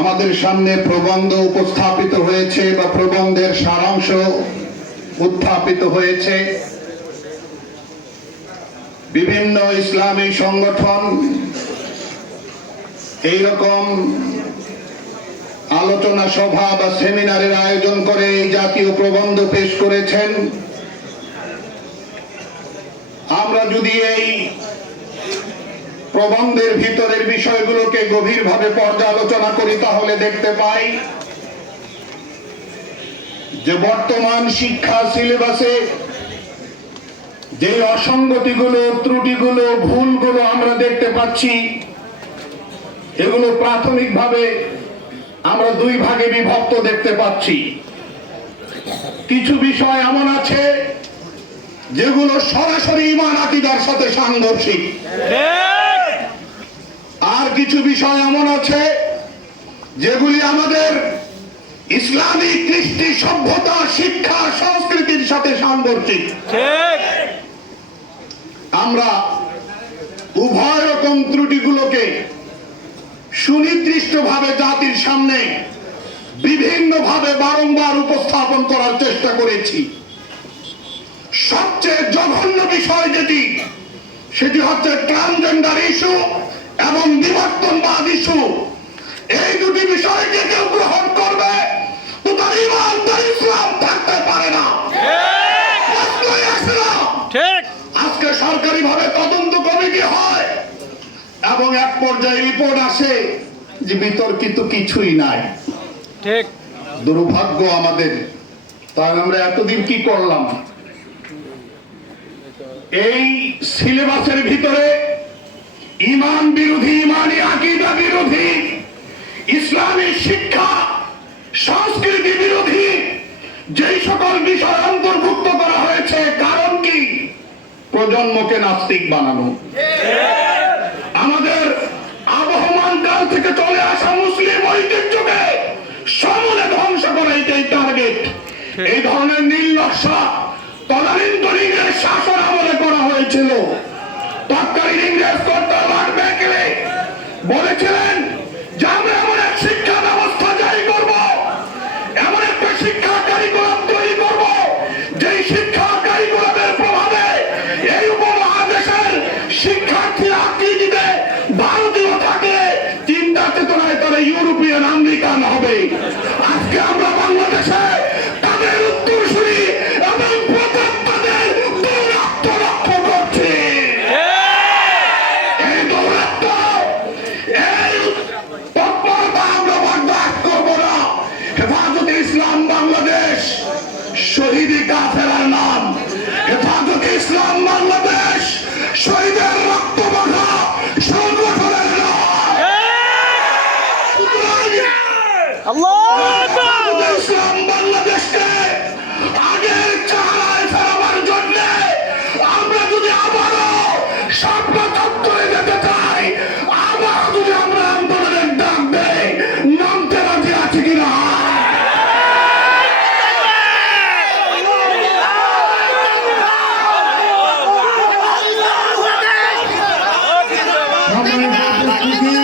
আমাদের সামনে প্রবন্ধ উপস্থাপিত হয়েছে বা প্রবন্ধের সারাংশ উত্থাপিত হয়েছে। বিভিন্ন ইসলামী সংগঠন এইরকম আলোচনা সভা বা সেমিনারের আয়োজন করে এই জাতীয় প্রবন্ধ পেশ করেছেন। আমরা যদি এই প্রবন্ধের ভিতরের বিষয়গুলোকে গভীরভাবে পর্যালোচনা করি, তাহলে দেখতে পাই যে বর্তমান শিক্ষা সিলেবাসে যে অসঙ্গতিগুলো, ত্রুটিগুলো, ভুলগুলো আমরা দেখতে পাচ্ছি, এগুলো প্রাথমিকভাবে আমরা দুই ভাগে বিভক্ত দেখতে পাচ্ছি। কিছু বিষয় এমন আছে যেগুলো সরাসরি ইমান আকিদার সাথে সাংঘর্ষিক। আর কিছু বিষয় এমন আছে, যেগুলি আমাদের ইসলামী কৃষ্টি সভ্যতা, শিক্ষা, সংস্কৃতির সাথে সাংঘর্ষিক। আমরা উভয় রকম ত্রুটিগুলোকে সুনির্দিষ্টভাবে জাতির সামনে বিভিন্নভাবে বারংবার উপস্থাপন করার চেষ্টা করেছি। সবচেয়ে জঘন্য বিষয় যেটি সেটি হচ্ছে ট্রান্সজেন্ডার ইস্যু এবং বিবর্তনবাদ ইস্যু এই দুটি বিষয়কে কেউ গ্রহণ করবে তো তার ইমান তার ইসলাম থাকতে পারে না। প্রশ্নই আসে না। ঠিক। আজকে সরকারি ভাবে তদন্ত কমিটি হয় এবং এক পর্যায়ে রিপোর্ট আসে যে বিতর্কিত কিছুই নাই। ঠিক। দুর্ভাগ্য আমাদের। তাহলে আমরা এতদিন কি করলাম? এই সিলেবাসের ভিতরে ইমান বিরোধী ইমানি আকিদা বিরোধী ইসলামী শিক্ষা সংস্কৃতি বিরোধী যেই সকল বিষয় অন্তর্ভুক্ত করা হয়েছে কারণ কি? প্রজন্মকে নাস্তিক বানানো। আমাদের আবহমান কাল থেকে চলে আসা মুসলিম ঐতিহ্যকে সমূলে ধ্বংস করা এটাই টার্গেট এই ধরনের নকশা তদানীন্তন ইংরেজ শাসন আমলে হয়েছিল। তৎকালীন ইংরেজ কর্তা বলেছিলেন, যে শিক্ষা ব্যবস্থা জারি করব, এমন একটা শিক্ষা কারিকুলাম তৈরি ভারতীয় চিন্তা চেতনায় তারা ইউরোপিয়ান আমেরিকান হবে। আজকে আমরা বাংলাদেশকে আগের চেহারায় ফেরাবার জন্য আমরা যদি আবারও স্বপ্ন চত্বরে যেতে চাই আবার যদি আমরা আন্দোলনের ডাক দেই নামতে রাজি আছে কিনা ইসলাম বাংলাদেশ